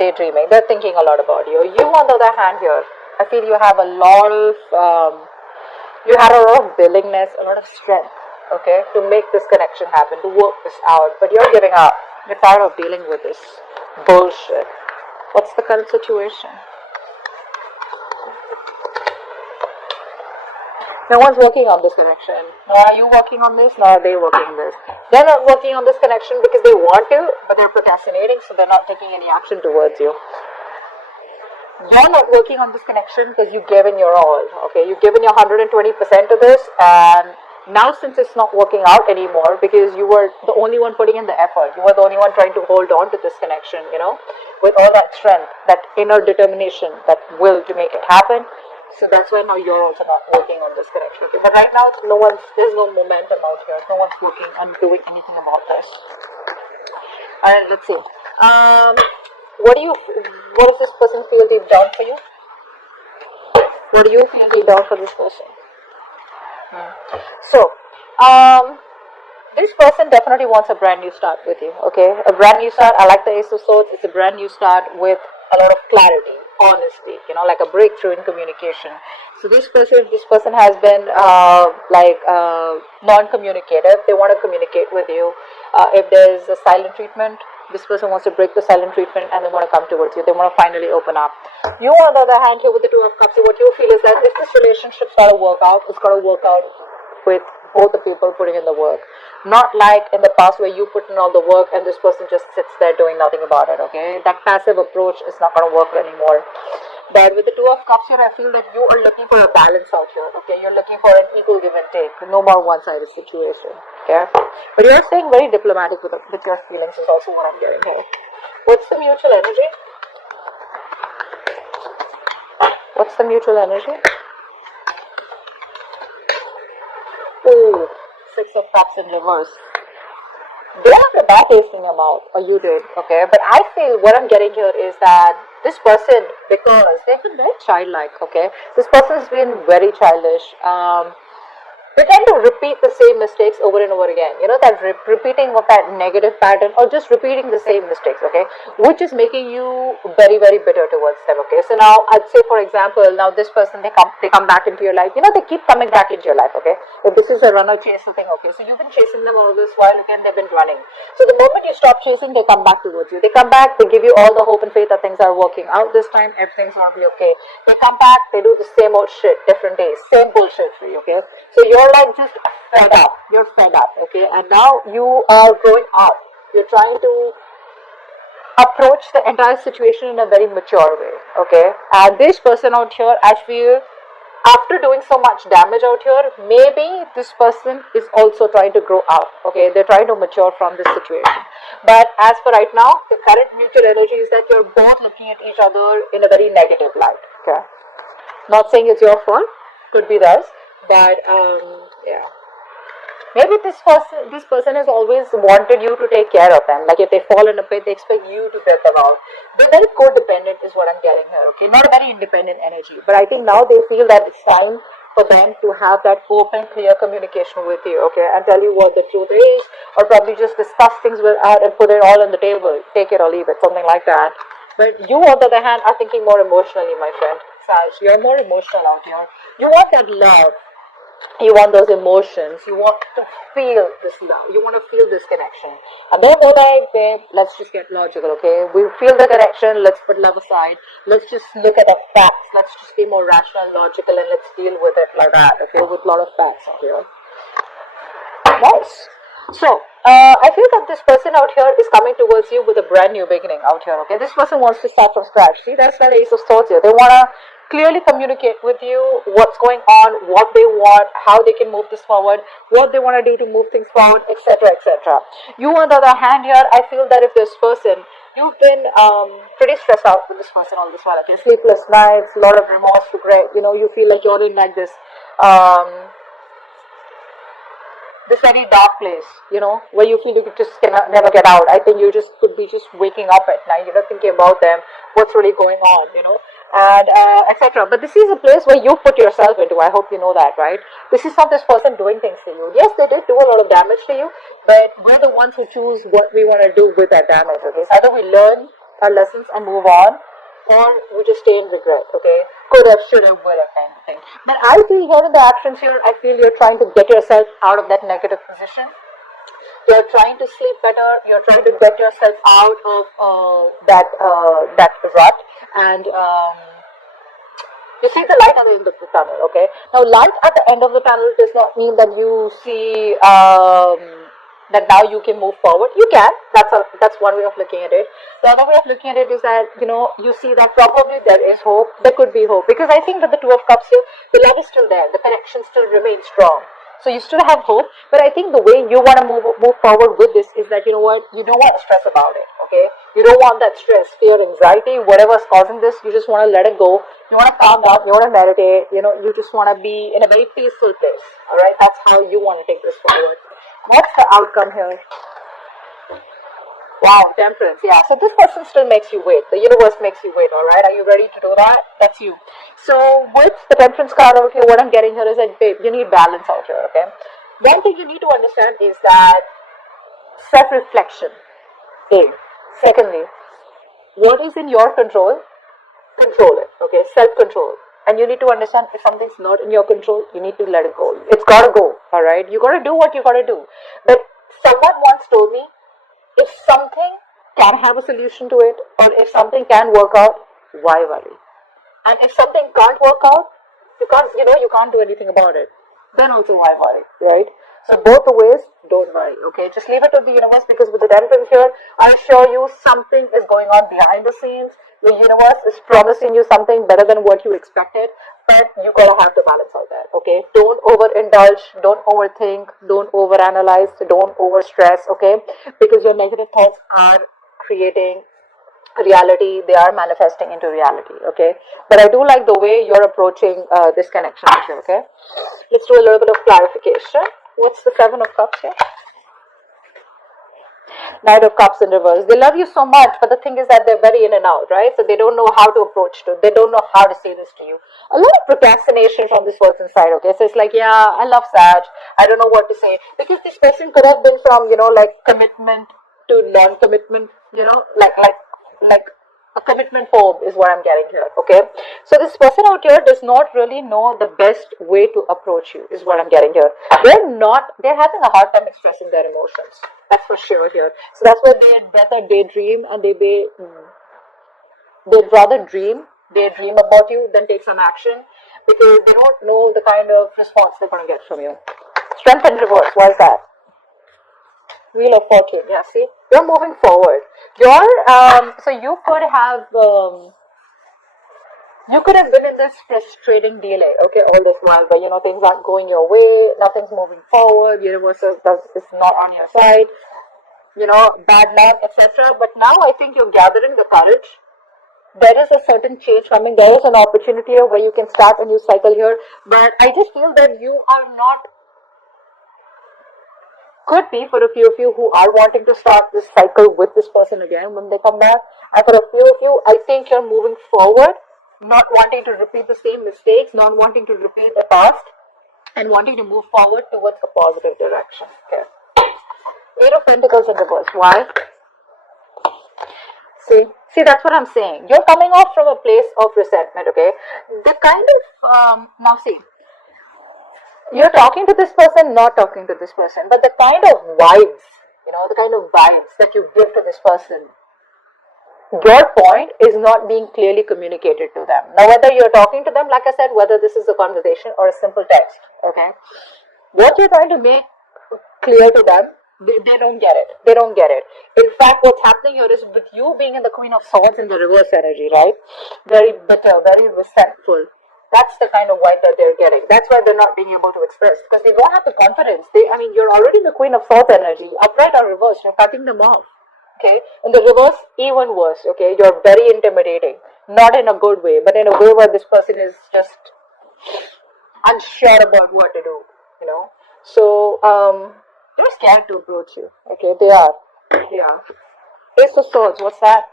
daydreaming. They're thinking a lot about you. You, on the other hand, here, I feel you have a lot of, you had a lot of willingness, a lot of strength, okay, to make this connection happen, to work this out. But you're giving up. You're tired of dealing with this bullshit. What's the current situation? No one's working on this connection. Nor are you working on this, nor are they working on this. They're not working on this connection because they want to, but they're procrastinating, so they're not taking any action towards you. You're not working on this connection because you've given your all, okay? You've given your 120% to this, and now since it's not working out anymore because you were the only one putting in the effort, you were the only one trying to hold on to this connection, you know, with all that strength, that inner determination, that will to make it happen. So that's why now you're also not working on this connection. Okay? But right now, there's no momentum out here. No one's working on doing anything about this. Alright, let's see. What does this person feel deep down for you? What do you feel deep down for this person? So, this person definitely wants a brand new start with you, okay? A brand new start. I like the Ace of Swords. It's a brand new start with a lot of clarity, honesty, you know, like a breakthrough in communication. So this person has been non-communicative. They want to communicate with you. If there's a silent treatment, this person wants to break the silent treatment and they want to come towards you. They want to finally open up. You, on the other hand, here with the Two of Cups, what you feel is that if this relationship's got to work out, it's got to work out with both the people putting in the work. Not like in the past where you put in all the work and this person just sits there doing nothing about it, okay? That passive approach is not going to work anymore. But with the Two of Cups here, I feel that you are looking for a balance out here, okay? You're looking for an equal give and take, no more one-sided situation, okay? But you're staying very diplomatic with your feelings is also what I'm getting here. What's the mutual energy? What's the mutual energy? Ooh, Six of Cups in reverse. They have the bad taste in your mouth, or you did, okay? But I feel what I'm getting here is that this person, because they've been very childlike, okay? This person's been very childish. They tend to repeat the same mistakes over and over again. You know, that repeating of that negative pattern, or just repeating the same mistakes, okay? Which is making you very, very bitter towards them, okay? So now, I'd say, for example, now this person, they come back into your life. You know, they keep coming back into your life, okay? If this is a runner chaser thing, okay? So you've been chasing them all this while, okay, and they've been running. So the moment you stop chasing, they come back towards you. They come back, they give you all the hope and faith that things are working out this time, everything's gonna be okay. They come back, they do the same old shit, different days, same bullshit for you, okay? So you're like just fed up. You're fed up, okay? And now you are growing up. You're trying to approach the entire situation in a very mature way, okay? And this person out here, I feel, after doing so much damage out here, maybe this person is also trying to grow up, okay? They're trying to mature from this situation. But as for right now, the current mutual energy is that you're both looking at each other in a very negative light, okay? Not saying it's your fault, could be theirs. But yeah, maybe this person has always wanted you to take care of them. Like if they fall in a pit, they expect you to get them out. They're very codependent is what I'm getting here, okay? Not a very independent energy. But I think now they feel that it's time for them to have that open, clear communication with you, okay? And tell you what the truth is, or probably just discuss things out and put it all on the table. Take it or leave it, something like that. But you, on the other hand, are thinking more emotionally, my friend. Sag, you're more emotional out here. You want that love. You want those emotions. You want to feel this love. You want to feel this connection. And then they're like, babe, let's just get logical, okay? We feel the connection. Let's put love aside. Let's just look at the facts. Let's just be more rational and logical, and let's deal with it like that, okay? With a lot of facts out here. Nice. So, I feel that this person out here is coming towards you with a brand new beginning out here, okay? This person wants to start from scratch. See, that's why the Ace of Swords here. They want to clearly communicate with you what's going on, what they want, how they can move this forward, what they want to do to move things forward, etc., etc. You, on the other hand here, I feel that if this person, you've been pretty stressed out with this person all this while, okay? Sleepless nights, a lot of remorse, regret, you know, you feel like you're in like this very dark place, you know, where you feel you just cannot never get out. I think you just could be just waking up at night, you know, thinking about them, what's really going on, you know, and etc. But this is a place where you put yourself into. I hope you know that, right? This is not this person doing things to you. Yes, they did do a lot of damage to you, but we're the ones who choose what we want to do with that damage, okay? So either we learn our lessons and move on, or we just stay in regret, okay? Could have, should have, would have kind of thing. But I feel here in the actions here, I feel you're trying to get yourself out of that negative position. You're trying to sleep better. You're trying to get yourself out of that rut, and you see the light at the end of the tunnel. Okay. Now, light at the end of the tunnel does not mean that you see that now you can move forward. You can. That's one way of looking at it. The other way of looking at it is that you see that probably there is hope. There could be hope, because I think that the Two of Cups here, the love is still there. The connection still remains strong. So you still have hope, but I think the way you want to move forward with this is that, you know what, you don't want to stress about it, okay? You don't want that stress, fear, anxiety, whatever's causing this, you just want to let it go. You want to calm down, you want to meditate, you just want to be in a very peaceful place, all right? That's how you want to take this forward. What's the outcome here? Wow, Temperance, yeah. So this person still makes you wait. The universe makes you wait, all right? Are you ready to do that? That's you. So with the Temperance card out here, what I'm getting here is that, babe, you need balance out here, okay? One thing you need to understand is that self-reflection, A. Secondly, what is in your control, control it, okay? Self-control. And you need to understand if something's not in your control, you need to let it go. It's got to go, all right? You got to do what you got to do. But someone once told me, if something can have a solution to it, or if something can work out, why worry? And if something can't work out, you can't do anything about it. Then also why worry, right? So both the ways, don't worry, okay? Just leave it to the universe, because with the Temperance here, I assure you something is going on behind the scenes. The universe is promising you something better than what you expected, but you gotta have the balance out there, okay? Don't overindulge, don't overthink, don't overanalyze, don't overstress, okay? Because your negative thoughts are creating reality, they are manifesting into reality, okay? But I do like the way you're approaching this connection here, okay? Let's do a little bit of clarification. What's the Seven of Cups here? Knight of Cups in reverse. They love you so much, but the thing is that they're very in and out, right? So they don't know how to approach to. They don't know how to say this to you. A lot of procrastination from this person's side, okay? So it's like, yeah, I love Sag. I don't know what to say. Because this person could have been from, like commitment to non-commitment, like a commitment phobe is what I'm getting here, okay? So this person out here does not really know the best way to approach you, is what I'm getting here. They're having a hard time expressing their emotions. That's for sure here. So that's why they'd rather daydream, and they'd rather daydream about you than take some action, because they don't know the kind of response they're going to get from you. Strength in reverse, why is that? Wheel of Fortune, yeah, see? You're moving forward. So you could have been in this frustrating delay, okay, all this while, but things aren't going your way, nothing's moving forward, universe is not on your side, bad luck, etc. But now I think you're gathering the courage. There is a certain change coming, there is an opportunity here where you can start a new cycle here, but I just feel that you are not. Could be for a few of you who are wanting to start this cycle with this person again when they come back. And for a few of you, I think you're moving forward, not wanting to repeat the same mistakes, not wanting to repeat the past, and wanting to move forward towards a positive direction. Okay. Eight of Pentacles in reverse. Why? See, that's what I'm saying. You're coming off from a place of resentment, okay? The kind of, now see, you're talking to this person, not talking to this person, but the kind of vibes, that you give to this person, your point is not being clearly communicated to them. Now, whether you're talking to them, like I said, whether this is a conversation or a simple text, okay, what you're trying to make clear to them, they don't get it. They don't get it. In fact, what's happening here is with you being in the Queen of Swords in the reverse energy, right? Very bitter, very resentful. That's the kind of vibe that they're getting. That's why they're not being able to express, because they don't have the confidence. You're already in the Queen of Swords energy, upright or reverse. You're cutting them off. Okay, in the reverse, even worse. Okay, you're very intimidating, not in a good way, but in a way where this person is just unsure about what to do. So they're scared to approach you. Okay, they are. Ace of Swords. What's that?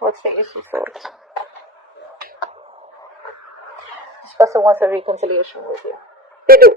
What's the Ace of Swords? This person wants a reconciliation with you. They do.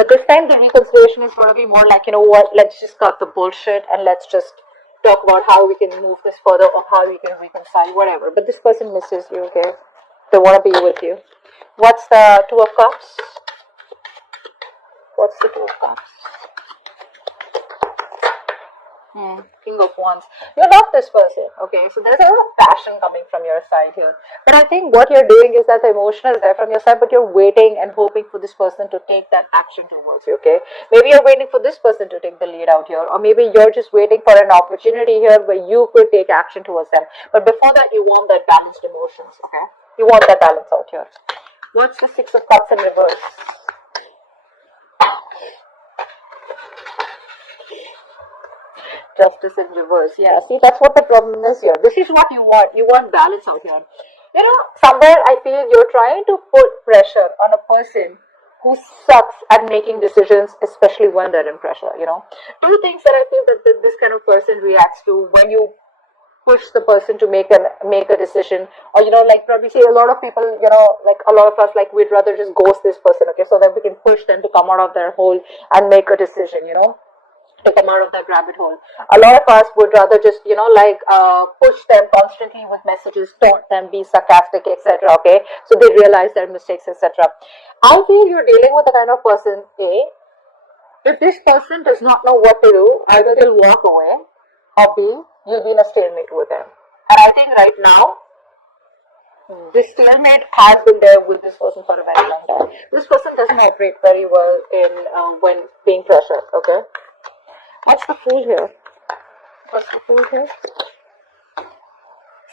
But this time the reconciliation is going to be more like, you know what, let's just cut the bullshit and let's just talk about how we can move this further or how we can reconcile, whatever. But this person misses you, okay? They want to be with you. What's the Two of Cups? What's the Two of Cups? King of Wands. You love this person, okay? So there's a lot of passion coming from your side here. But I think what you're doing is that the emotion is there from your side, but you're waiting and hoping for this person to take that action towards you, okay? Maybe you're waiting for this person to take the lead out here, or maybe you're just waiting for an opportunity here where you could take action towards them. But before that, you want that balanced emotions, okay? You want that balance out here. What's the Six of Cups in reverse? Justice in reverse. Yeah, see, that's what the problem is here. This is what you want. You want balance out here. You know, somewhere I feel you're trying to put pressure on a person who sucks at making decisions, especially when they're in pressure, you know. Two things that I feel that this kind of person reacts to when you push the person to make a decision, or you know, like probably see a lot of people, you know, like a lot of us, like we'd rather just ghost this person, okay, so that we can push them to come out of their hole and make a decision, you know, to come out of that rabbit hole. A lot of us would rather just, you know, like push them constantly with messages, taunt them, be sarcastic, etc. Okay, so they realize their mistakes, etc. I feel you're dealing with the kind of person, A, if this person does not know what to do, either they'll walk away, or B, you'll be in a stalemate with them. And I think right now, this stalemate has been there with this person for a very long time. This person doesn't operate very well in when being pressured, okay? What's the Fool here? What's the Fool here?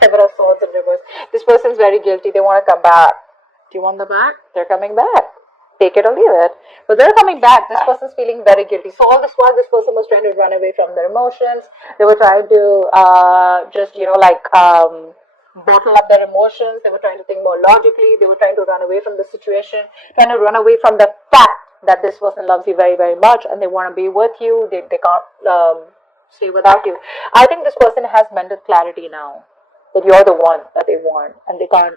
Seven of Swords in reverse. This person's very guilty. They want to come back. Do you want them back? They're coming back. Take it or leave it. But they're coming back. This person's feeling very guilty. So all this while, this person was trying to run away from their emotions. They were trying to just, you know, like bottle up their emotions. They were trying to think more logically. They were trying to run away from the situation, trying to run away from the fact that this person loves you very, very much and they want to be with you. They can't stay without you. I think this person has mental clarity now that you're the one that they want, and they can't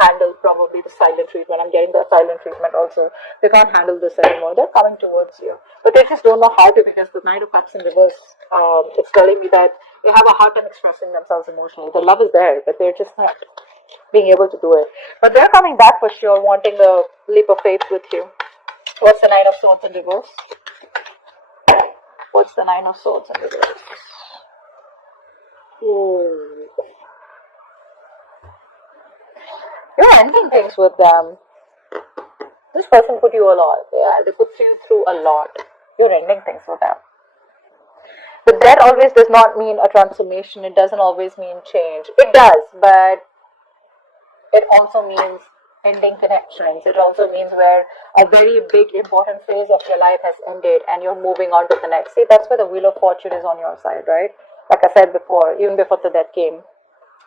handle probably the silent treatment. I'm getting the silent treatment also. They can't handle this anymore. They're coming towards you, but they just don't know how to, because the Knight of Cups in reverse, it's telling me that they have a hard time expressing themselves emotionally. The love is there, but they're just not being able to do it. But they're coming back for sure, wanting a leap of faith with you. What's the Nine of Swords in reverse? What's the Nine of Swords in reverse? You're ending things with them. This person put you a lot. Yeah, they put you through a lot. You're ending things with them. But that always does not mean a transformation. It doesn't always mean change. It does, but it also means ending connections. It also means where a very big important phase of your life has ended and you're moving on to the next. See, that's where the Wheel of Fortune is on your side, right? Like I said before, even before the death came,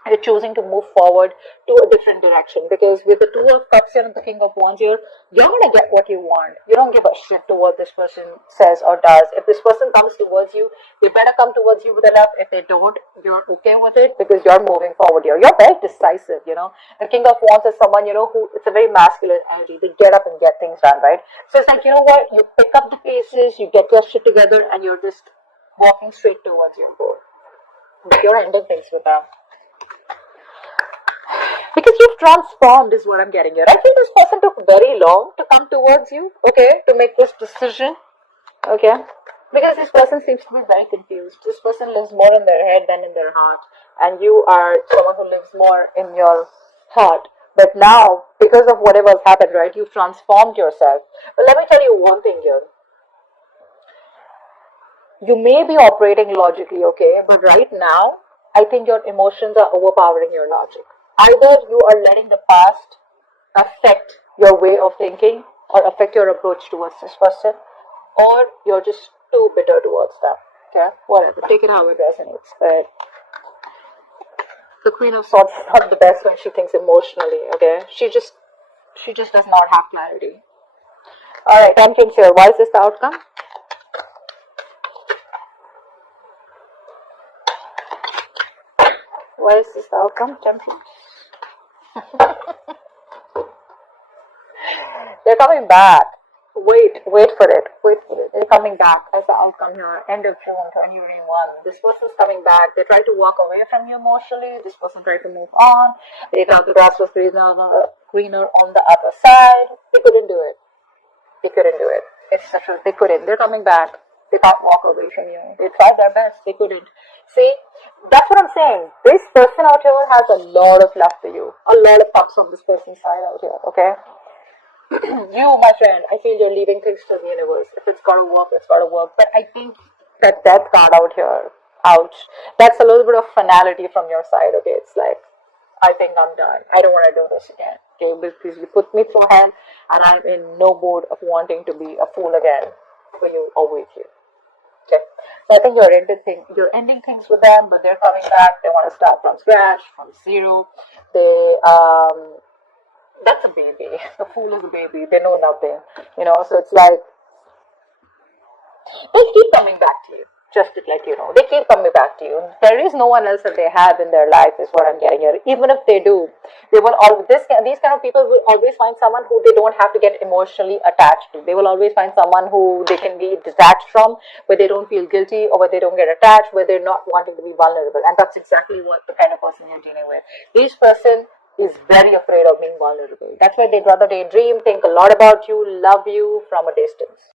you're choosing to move forward to a different direction, because with the Two of Cups here and the King of Wands here, you're going to get what you want. You don't give a shit to what this person says or does. If this person comes towards you, they better come towards you with a love. If they don't, you're okay with it because you're moving forward here. You're very decisive, you know. The King of Wands is someone, you know, who, it's a very masculine energy. They get up and get things done, right? So it's like, you know what, you pick up the pieces, you get your shit together, and you're just walking straight towards your goal. But you're ending things with them. Because you've transformed is what I'm getting here. I feel this person took very long to come towards you, okay, to make this decision, okay, because this person seems to be very confused. This person lives more in their head than in their heart, and you are someone who lives more in your heart. But now, because of whatever's happened, right, you've transformed yourself. But let me tell you one thing here. You may be operating logically, okay, but right now, I think your emotions are overpowering your logic. Either you are letting the past affect your way of thinking or affect your approach towards this person, or you're just too bitter towards them. Okay, whatever. Take it how it resonates. But the Queen of Swords is not the best when she thinks emotionally. Okay, she just does not have clarity. All right, 10 Kings here. Why is this the outcome? Why is this the outcome, 10 Kings? They're coming back. Wait for it. Wait for it. They're coming back as the outcome here. End of June 2021. This person's coming back. They tried to walk away from you emotionally. This person tried to move on. They thought the grass was greener on the other side. They couldn't do it. They couldn't do it. It's the truth. They couldn't. They're coming back. They can't walk away from you. They tried their best. They couldn't. See, that's what I'm saying. This person out here has a lot of love for you. A lot of ups on this person's side out here. Okay. You, my friend, I feel you're leaving things to the universe. If it's gotta work, it's gotta work. But I think that death card out here, ouch, that's a little bit of finality from your side. Okay, it's like, I think I'm done. I don't want to do this again. Okay, please you put me through hell, and I'm in no mood of wanting to be a fool again for you or with you. Okay, so I think you're ending things with them, but they're coming back. They want to start from scratch, from zero. That's a baby. The fool is a baby. They know nothing, so it's like they keep coming back to you. Just to let you know, they keep coming back to you. There is no one else that they have in their life, is what I'm getting here. Even if they do, they will always, these kind of people will always find someone who they don't have to get emotionally attached to. They will always find someone who they can be detached from, where they don't feel guilty or where they don't get attached, where they're not wanting to be vulnerable. And that's exactly what the kind of person you're dealing with. This person is very afraid of being vulnerable. That's why they'd rather daydream, think a lot about you, love you from a distance.